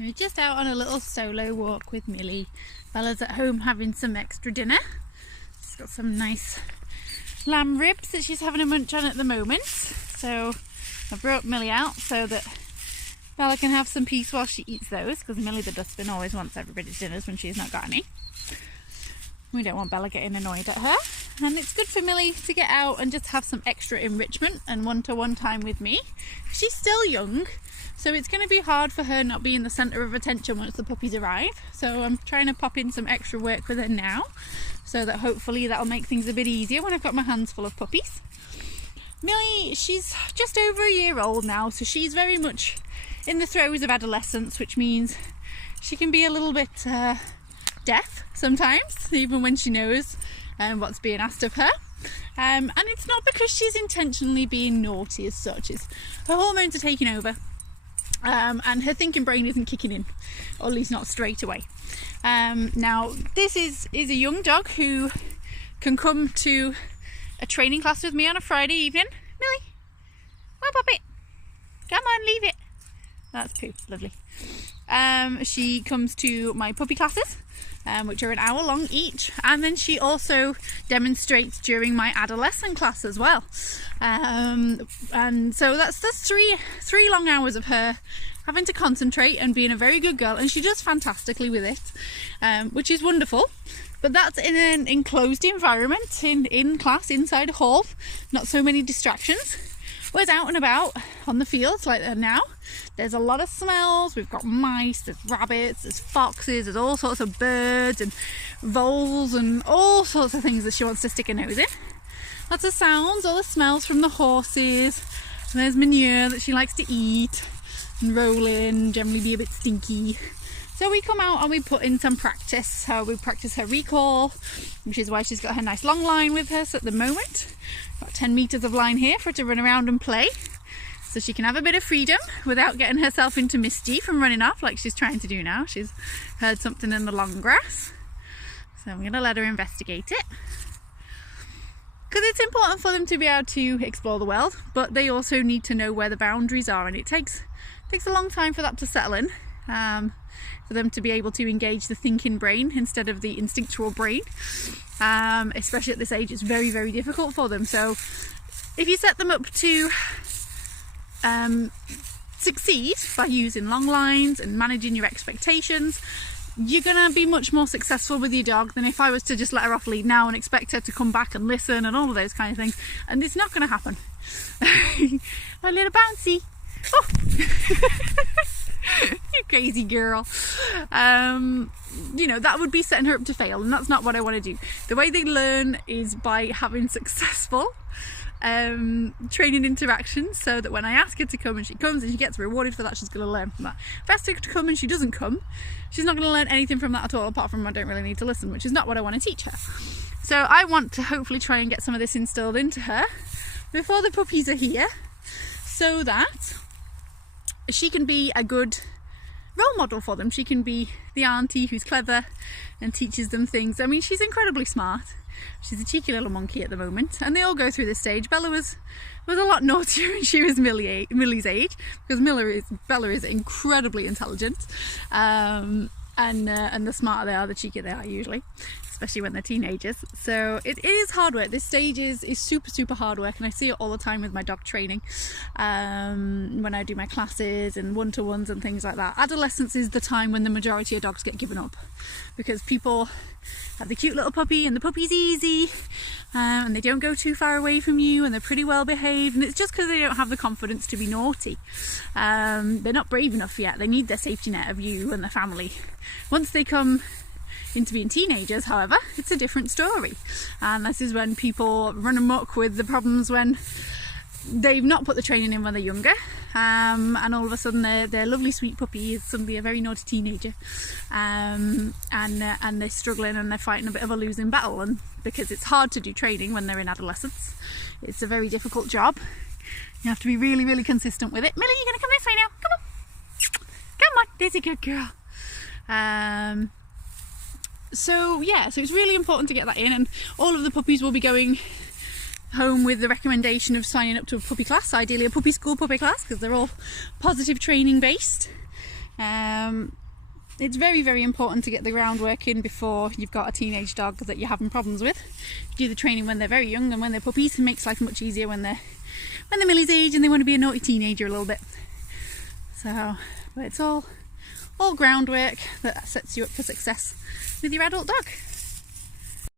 We're just out on a little solo walk with Millie. Bella's at home having some extra dinner. She's got some nice lamb ribs that she's having a munch on at the moment. So I brought Millie out so that Bella can have some peace while she eats those, because Millie the dustbin always wants everybody's dinners when she's not got any. We don't want Bella getting annoyed at her. And it's good for Millie to get out and just have some extra enrichment and one-to-one time with me. She's still young, so it's going to be hard for her not being the centre of attention once the puppies arrive. So I'm trying to pop in some extra work with her now, so that hopefully that'll make things a bit easier when I've got my hands full of puppies. Millie, she's just over a year old now, so she's very much in the throes of adolescence, which means she can be a little bit deaf sometimes, even when she knows what's being asked of her. And it's not because she's intentionally being naughty as such. It's her hormones are taking over, and her thinking brain isn't kicking in, or at least not straight away. Now this is a young dog who can come to a training class with me on a Friday evening. Millie, come on, puppy, come on, leave it. That's poo, lovely. She comes to my puppy classes, which are an hour long each, and then she also demonstrates during my adolescent class as well. And so that's three long hours of her having to concentrate and being a very good girl, and she does fantastically with it, which is wonderful. But that's in an enclosed environment, in class, inside a hall, not so many distractions. Whereas out and about on the fields like that now, there's a lot of smells. We've got mice, there's rabbits, there's foxes, there's all sorts of birds and voles and all sorts of things that she wants to stick her nose in. Lots of sounds, all the smells from the horses. And there's manure that she likes to eat and roll in, generally be a bit stinky. So we come out and we put in some practice. We practice her recall, which is why she's got her nice long line with her at the moment. About 10 meters of line here for her to run around and play, so she can have a bit of freedom without getting herself into mischief from running off like she's trying to do now. She's heard something in the long grass, so I'm going to let her investigate it, because it's important for them to be able to explore the world, but they also need to know where the boundaries are, and it takes a long time for that to settle in, for them to be able to engage the thinking brain instead of the instinctual brain. Especially at this age, it's very, very difficult for them. So if you set them up to succeed by using long lines and managing your expectations, you're gonna be much more successful with your dog than if I was to just let her off lead now and expect her to come back and listen and all of those kind of things. And it's not gonna happen. My little bouncy. Oh. You crazy girl. You know, that would be setting her up to fail, and that's not what I want to do. The way they learn is by having successful training interactions, so that when I ask her to come and she comes and she gets rewarded for that, she's going to learn from that. If I ask her to come and she doesn't come, she's not going to learn anything from that at all, apart from I don't really need to listen, which is not what I want to teach her. So I want to hopefully try and get some of this instilled into her before the puppies are here, so that she can be a good role model for them. She can be the auntie who's clever and teaches them things. I mean, she's incredibly smart. She's a cheeky little monkey at the moment, and they all go through this stage. Bella was a lot naughtier when she was Millie's age, because Bella is incredibly intelligent, and the smarter they are, the cheekier they are usually, especially when they're teenagers. So it is hard work. This stage is super hard work, and I see it all the time with my dog training, when I do my classes and one-to-ones and things like that. Adolescence is the time when the majority of dogs get given up, because people have the cute little puppy and the puppy's easy, and they don't go too far away from you, and they're pretty well behaved, and it's just because they don't have the confidence to be naughty. They're not brave enough yet. They need their safety net of you and their family. Once they come into being teenagers, however, it's a different story, and this is when people run amok with the problems when they've not put the training in when they're younger, and all of a sudden their lovely sweet puppy is suddenly a very naughty teenager, and they're struggling and they're fighting a bit of a losing battle. And because it's hard to do training when they're in adolescence, it's a very difficult job. You have to be really, really consistent with it. Millie, you're gonna come this way now. Come on, there's a good girl. So yeah, so it's really important to get that in, and all of the puppies will be going home with the recommendation of signing up to a puppy class, ideally a puppy school puppy class, because they're all positive training based. It's very, very important to get the groundwork in before you've got a teenage dog that you're having problems with. Do the training when they're very young and when they're puppies. It makes life much easier when they're Millie's age and they want to be a naughty teenager a little bit. So, but it's all groundwork that sets you up for success with your adult dog.